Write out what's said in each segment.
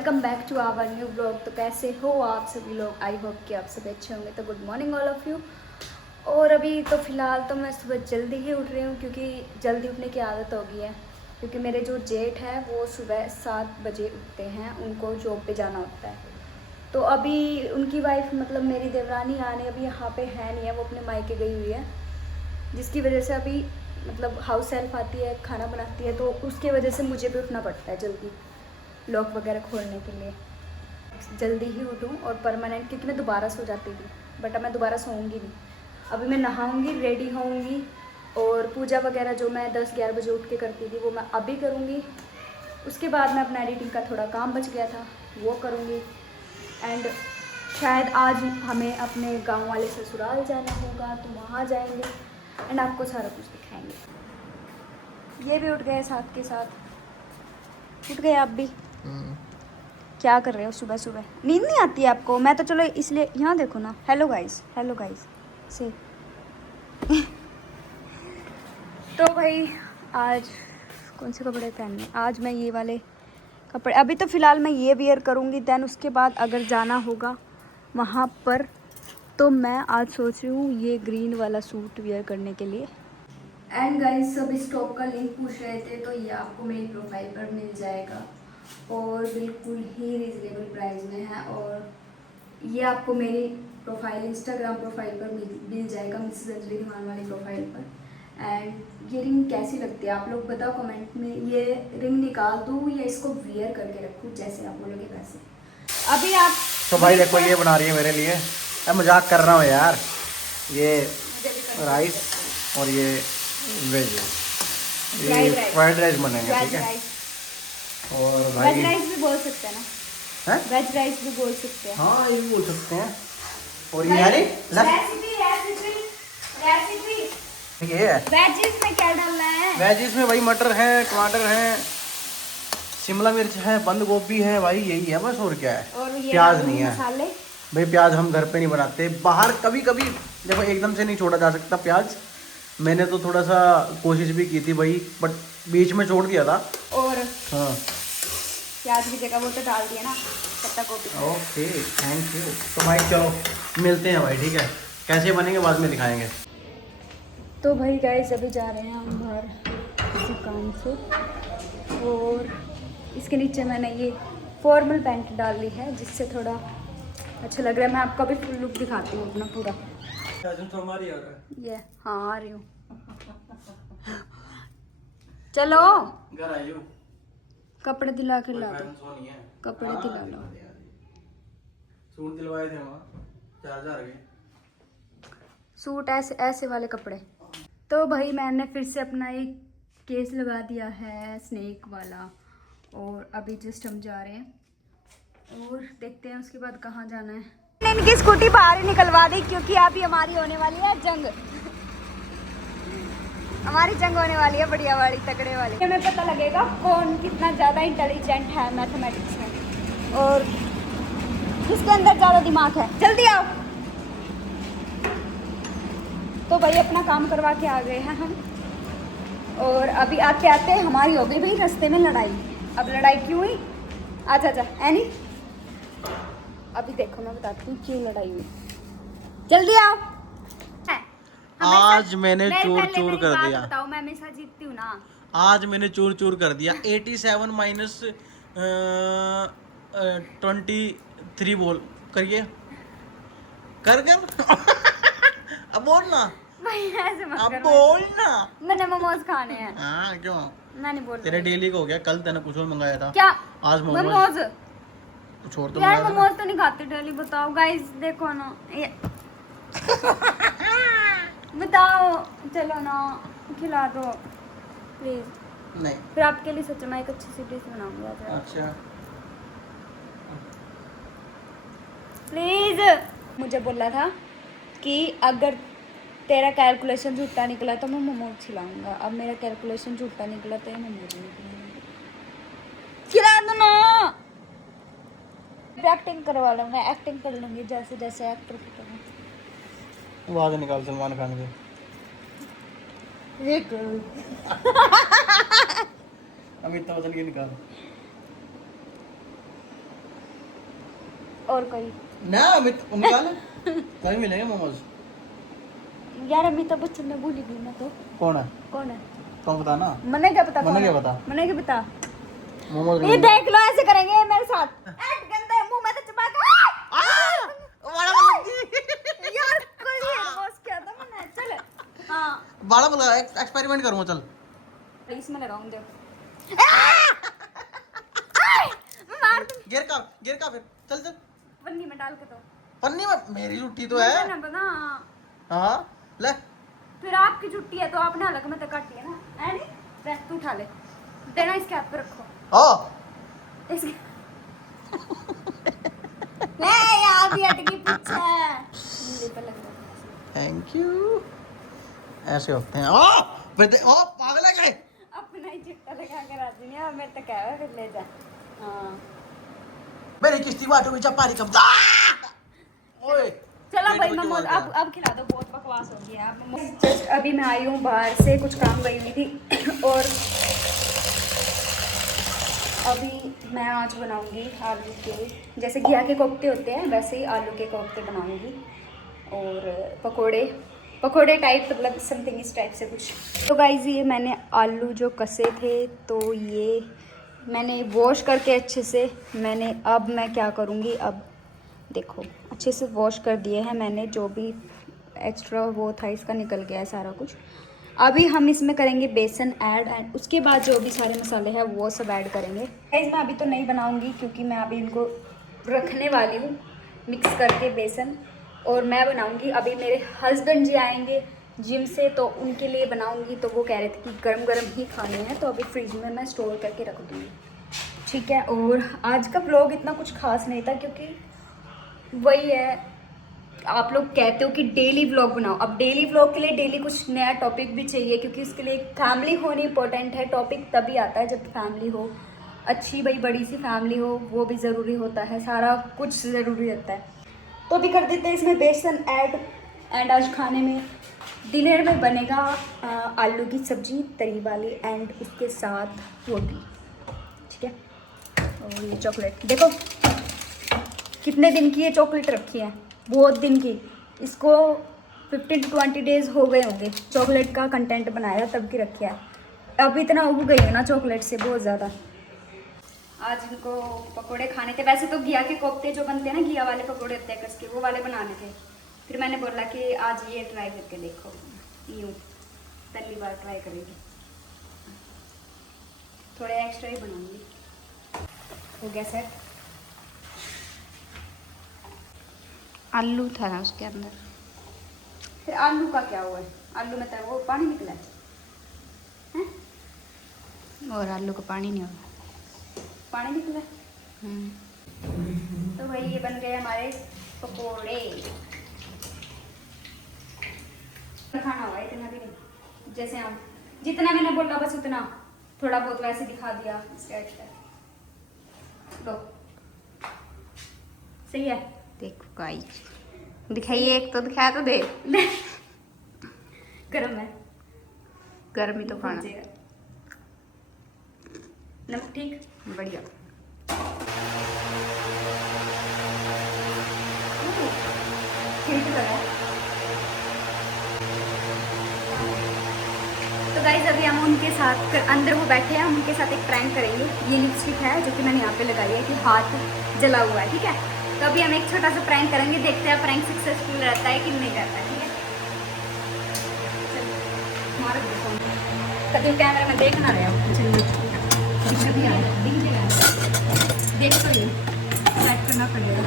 Welcome back to our new blog. तो कैसे हो आप सभी लोग? आई होप कि आप सभी अच्छे होंगे। तो good morning all of you. और अभी तो फ़िलहाल तो मैं सुबह जल्दी ही उठ रही हूँ क्योंकि जल्दी उठने की आदत हो गई है। क्योंकि मेरे जो जेठ है वो सुबह 7 बजे उठते हैं, उनको जॉब पे जाना होता है। तो अभी उनकी वाइफ मतलब मेरी देवरानी यानी अभी यहाँ पे है नहीं है, वो अपने मायके गई हुई है, जिसकी वजह से अभी मतलब हाउस हेल्प आती है, खाना बनाती है, तो उसके वजह से मुझे भी उठना पड़ता है जल्दी लॉक वगैरह खोलने के लिए। जल्दी ही उठूँ और परमानेंट, क्योंकि मैं दोबारा सो जाती थी बट अब मैं दोबारा सोऊंगी नहीं। अभी मैं नहाऊंगी, रेडी होऊंगी और पूजा वगैरह जो मैं 10-11 बजे उठ के करती थी वो मैं अभी करूँगी। उसके बाद मैं अपना एडिटिंग का थोड़ा काम बच गया था वो करूँगी। एंड शायद आज हमें अपने गांव वाले ससुराल जाना होगा तो वहाँ जाएंगे एंड आपको सारा कुछ दिखाएंगे। ये भी उठ गए साथ के साथ। उठ गए आप भी? क्या कर रहे हो सुबह सुबह? नींद नहीं आती है आपको? मैं तो चलो इसलिए यहाँ देखो ना। हेलो गाइस, हेलो गाइस से तो भाई आज कौन से कपड़े पहनने? आज मैं ये वाले कपड़े, अभी तो फ़िलहाल मैं ये वियर करूँगी। दैन उसके बाद अगर जाना होगा वहाँ पर तो मैं आज सोच रही हूँ ये ग्रीन वाला सूट वियर करने के लिए। एंड गाइस सब इस टॉप का लिंक पूछ रहे थे, तो ये आपको मेरी प्रोफाइल पर मिल जाएगा और बिल्कुल ही रीज़नेबल प्राइस में है। और ये आपको मेरी प्रोफाइल इंस्टाग्राम प्रोफाइल पर मिल जाएगा, मिसेस अंजलि धीमान वाली प्रोफाइल पर। एंड ये रिंग कैसी लगती है आप लोग बताओ कमेंट में। ये रिंग निकाल दूँ या इसको वियर करके रखूँ, जैसे आप बोलोगे वैसे। अभी आप तो भाई देखो ये बना रही है मेरे लिए। मैं मजाक कर रहा हूँ यार। ये राइस और ये वेज, ये फ्राइड राइस बनेगा, ठीक है। और भाई वेज राइस भी बोल सकते हैं ना? हैं? वेज राइस भी बोल सकते हैं। हाँ ये भी बोल सकते हैं। और ये यानी ये है वेजिस में क्या डालना है? वेजिस में भाई मटर है, टमाटर है, शिमला मिर्च है, बंद गोभी है, भाई यही है बस। और क्या है? और ये प्याज नहीं है मसाले। भाई, प्याज हम घर पे नहीं बनाते, बाहर कभी कभी। देखो एकदम से नहीं छोड़ा जा सकता प्याज। मैंने तो थोड़ा सा कोशिश भी की थी भाई, बट बीच में छोड़ दिया था। और हाँ प्याज की जगह वो तो डाल दिया ना पत्ता गोभी। Okay thank you. तो भाई चलो मिलते हैं भाई, ठीक है। कैसे बनेंगे बाद में दिखाएंगे। तो भाई गाइस अभी जा रहे हैं हम बाहर किसी काम से, और इसके नीचे मैंने ये फॉर्मल पैंट डाल ली है जिससे थोड़ा अच्छा लग रहा है। मैं आपको अभी फुल लुक दिखाती हूँ अपना पूरा। ये हाँ आ रही हूँ। चलो घर आई हो, कपड़े दिला के ला दो, नहीं है। कपड़े दिला लो। सूट दिलवाए थे वहाँ 4,000 के सूट ऐसे ऐसे वाले कपड़े। तो भाई मैंने फिर से अपना एक केस लगा दिया है स्नेक वाला, और अभी जस्ट हम जा रहे हैं और देखते हैं उसके बाद कहाँ जाना है। मैंने इनकी स्कूटी बाहर ही निकलवा दी क्योंकि अभी हमारी होने वाली है जंग। हमारी जंग होने वाली है बढ़िया वाली तगड़े वाली। हमें पता लगेगा कौन कितना ज़्यादा इंटेलिजेंट है मैथमेटिक्स में और किसके अंदर ज़्यादा दिमाग है। जल्दी आओ। तो भाई अपना काम करवा के आ गए हैं हम, और अभी आते आते हमारी हो गई भाई रास्ते में लड़ाई। अब लड़ाई क्यों हुई? आजा आजा एनी, अभी देखो मैं बताती हूँ क्यों लड़ाई हुई। जल्दी आओ। आज मैंने चूर चूर कर दिया। बताओ मैं हमेशा जीतती हूँ ना। आज मैंने चूर चूर कर दिया। 87 माइनस 23 बोल करिए कर कर अब बोल ना, भाई ऐसे मत अब कर। बोल ना। मैंने मोमोज खाने हैं। हाँ क्यों? मैं नहीं बोल तेरे रही। डेली का हो गया। कल तूने कुछ और मंगाया था, क्या? आज मोमोज। मोमोज। छोड़ तो यार मंगाया था ना। मोमोज तो नहीं खाते डेली। बताओ गाइस देखो ना ये बताओ चलो ना खिला दो प्लीज। नहीं फिर आपके लिए सच में एक अच्छी सी डिश बनाऊंगी आज रात। अच्छा प्लीज। मुझे बोला था कि अगर तेरा कैलकुलेशन झूठा निकला तो मैं मोमोज खिलाऊंगा। अब मेरा कैलकुलेशन झूठा निकला तो ये मोमोज नहीं खिलाऊंगा। खिला दो ना। एक्टिंग करवा लूंगा, एक्टिंग कर लूंगी जैसे जैसे एक्टर की तरह। आवाज निकाल सलमान खान की। एक अमिताभ बच्चन की निकाल। और कोई ना अमित निकाल कहीं मिलेंगे मोमोज। यार अमिताभ बच्चन ने भूली भी ना तो कौन है कौन है तुम बता ना। मने क्या पता मने कौन क्या है? पता? मने क्या पता मोमोज ये देख लो ऐसे करेंगे मेरे साथ ऐड गंदे मुंह में तो चबा के बड़ा बोल यार कोई हेड वॉश किया था मैंने चल हां बड़ा बोल एक्सपेरिमेंट करूंगा चल प्लीज मैं लगाऊं दे मार दूं गिर का फिर चल चल पन्नी में डाल के तो पन्नी में मेरी जुट्टी तो है। ना बना हाँ ले फिर आपकी जुट्टी है तो आपने अलग में तो काटी है ना है नहीं ले तू उठा ले देना इसके हाथ पे रखो ओ इसके ले यार भी अटकी पीछे मुंह पे लग रहा थैंक यू ऐसे होते हैं। ओ ओ पागल है क्या? अपना ही चिट्टा लगा के राजी नहीं अब मेरे तो कहवा फिर ले जा हाँ मेरी किश्ती बाटो में चपारी कब दा ओए चलो भाई मोमोज अब खिला दो बहुत बकवास हो गया अब जस्ट अभी मैं आई हूँ बाहर से कुछ काम गई हुई थी और अभी मैं आज बनाऊंगी आलू के जैसे घिया के कोफ्ते होते हैं वैसे ही आलू के कोफ्ते बनाऊंगी और पकोड़े टाइप मतलब समथिंग इस टाइप से कुछ। तो गाइस ये मैंने आलू जो कसे थे तो ये मैंने वॉश करके अच्छे से अब मैं क्या करूँगी अब देखो अच्छे से वॉश कर दिए हैं मैंने जो भी एक्स्ट्रा वो था इसका निकल गया है सारा कुछ। अभी हम इसमें करेंगे बेसन ऐड एंड उसके बाद जो भी सारे मसाले हैं वो सब ऐड करेंगे। गाइस मैं अभी तो नहीं बनाऊंगी क्योंकि मैं अभी इनको रखने वाली हूँ मिक्स करके बेसन और मैं बनाऊंगी। अभी मेरे हस्बैंड जी आएंगे जिम से तो उनके लिए बनाऊंगी तो वो कह रहे थे कि गरम गरम ही खाने हैं तो अभी फ्रिज में मैं स्टोर करके रख दूँगी ठीक है। और आज का व्लॉग इतना कुछ खास नहीं था क्योंकि वही है आप लोग कहते हो कि डेली व्लॉग बनाओ। अब डेली व्लॉग के लिए डेली कुछ नया टॉपिक भी चाहिए क्योंकि उसके लिए फैमिली होनी इंपॉर्टेंट है। टॉपिक तभी आता है जब फैमिली हो अच्छी भाई बड़ी सी फैमिली हो वो भी ज़रूरी होता है सारा कुछ ज़रूरी होता है। तो अभी कर देते हैं इसमें बेसन ऐड एंड आज खाने में डिनर में बनेगा आलू की सब्ज़ी तरी वाली एंड उसके साथ रोटी ठीक है। और ये चॉकलेट देखो कितने दिन की ये चॉकलेट रखी है बहुत दिन की इसको 15 to 20 डेज़ हो गए होंगे चॉकलेट का कंटेंट बनाया तब की रखी है। अब इतना उब गई है ना चॉकलेट से बहुत ज़्यादा। आज इनको पकोड़े खाने थे वैसे तो घिया के कोफ्ते जो बनते हैं ना घिया वाले पकोड़े होते हैं कसके वो वाले बनाने थे फिर मैंने बोला कि आज ये ट्राई करके देखो यूँ पहली बार ट्राई करेंगे थोड़े एक्स्ट्रा ही बनाऊंगी। हो गया सेट आलू था ना उसके अंदर फिर आलू का क्या हुआ है आलू में तो वो पानी निकला है और आलू का पानी नहीं होगा पानी निकला तो भाई ये बन गए हमारे पकोड़े खाना हुआ इतना भी नहीं जैसे हम जितना मैंने बोला बस उतना थोड़ा बहुत वैसे दिखा दिया तो सही है। देखो गाइस दिखाइए एक तो दिखाया तो दे गरम है गरम ही तो खाना नमक ठीक बढ़िया तो गाइस अभी हम उनके साथ अंदर वो बैठे हैं हम उनके साथ एक प्रैंक करेंगे। ये लिपस्टिक है जो कि मैंने यहाँ पे लगाई है कि हाथ जला हुआ है ठीक है। तो अभी हम एक छोटा सा प्रैंक करेंगे देखते हैं प्रैंक सक्सेसफुल रहता है कि नहीं रहता है ठीक है। कभी कैमरे में देख ना रहे हो देख तो ये सेट करना पड़ेगा।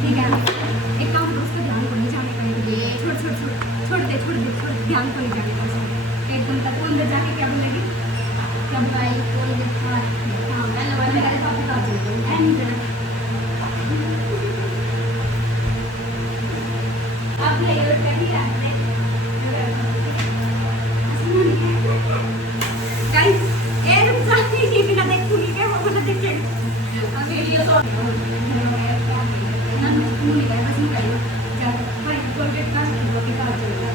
ठीक है एक काम करो उसका ध्यान को नहीं जाने पड़ेगा छोड़ दे ध्यान को नहीं जाने पड़ेगा एकदम तक वो अंदर जाके क्या बोलेगी क्या भाई कोई दिक्कत हाँ मैं लगा लगा पापा का एंड अब ले और कहीं आते गाइस ए रुक जाती है बिना देख खुली के वो ना देख अब वीडियो तो ना खुली है बस निकाल जा भाई कोलगेट का वो भी काट चलेगा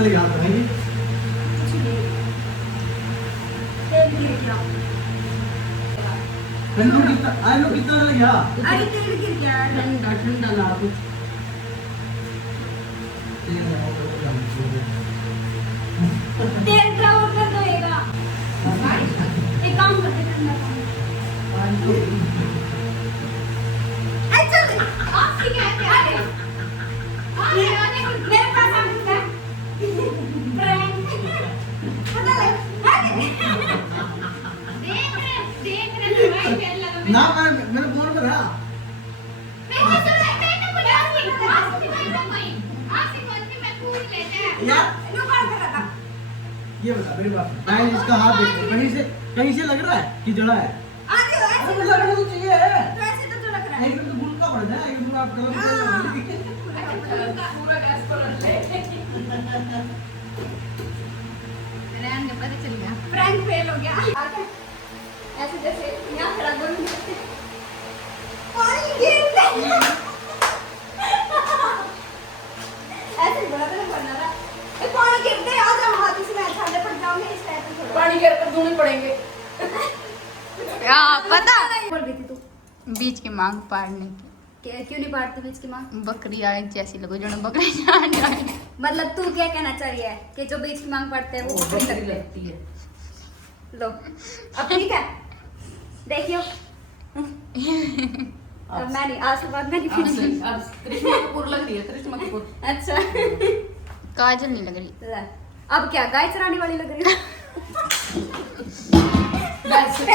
लग गया है ये तेल गिर गया। आलू कितना लग गया अरे तेल गिर गया। ठंडा ठंडा ला कुछ तेल का ऑर्डर होएगा। एक काम करते ठंडा पानी। अच्छा आप ठीक है क्या है? मेरे पास आ गया प्रैंक पता लग देख रहे भाई तेल लगा ना मेरे फोन पर है मैं तो मैंने बोला आसिफ भाई मैं पूछ लेते हैं यार नो बात कर रहा था। ये बता मेरी बात मैं इसका हाथ देखो कहीं से लग रहा है कि जड़ा है आगे ऐसे अरे लगना तो चाहिए तो ऐसे तो लग रहा है। एक तो गुलका पड़ जाए एक आप कलर पूरा गैस पर ले रहने के पता चल गया प्रैंक फेल हो गया। आगे ऐसे जैसे यहाँ खड़ा बोलूंगी पानी गिर गया। ऐसे बोला था बनना रहा ए पानी गिर गया आ जाओ हाथ से मैं छाले पड़ जाऊंगी इस टाइप से थोड़ा पानी के ऊपर धोने पड़ेंगे पता बोल रही थी तू बीच की मांग पाड़ने की क्यों नहीं पाड़ती बीच की माँ? बकरी आए जैसी लगो जो बकरी जान जाए मतलब तू क्या कहना चाहिए कि जो बीच की मांग पड़ते हैं वो बकरी बकरी लगते लगती है हैं। लो अब ठीक है देखियो अब मैं नहीं आज के बाद मैं नहीं पीछे। अब करिश्मा कपूर लग रही है करिश्मा कपूर अच्छा काजल नहीं लग रही ले, अब क्या गाय चराने वाली लग रही है? बस ए!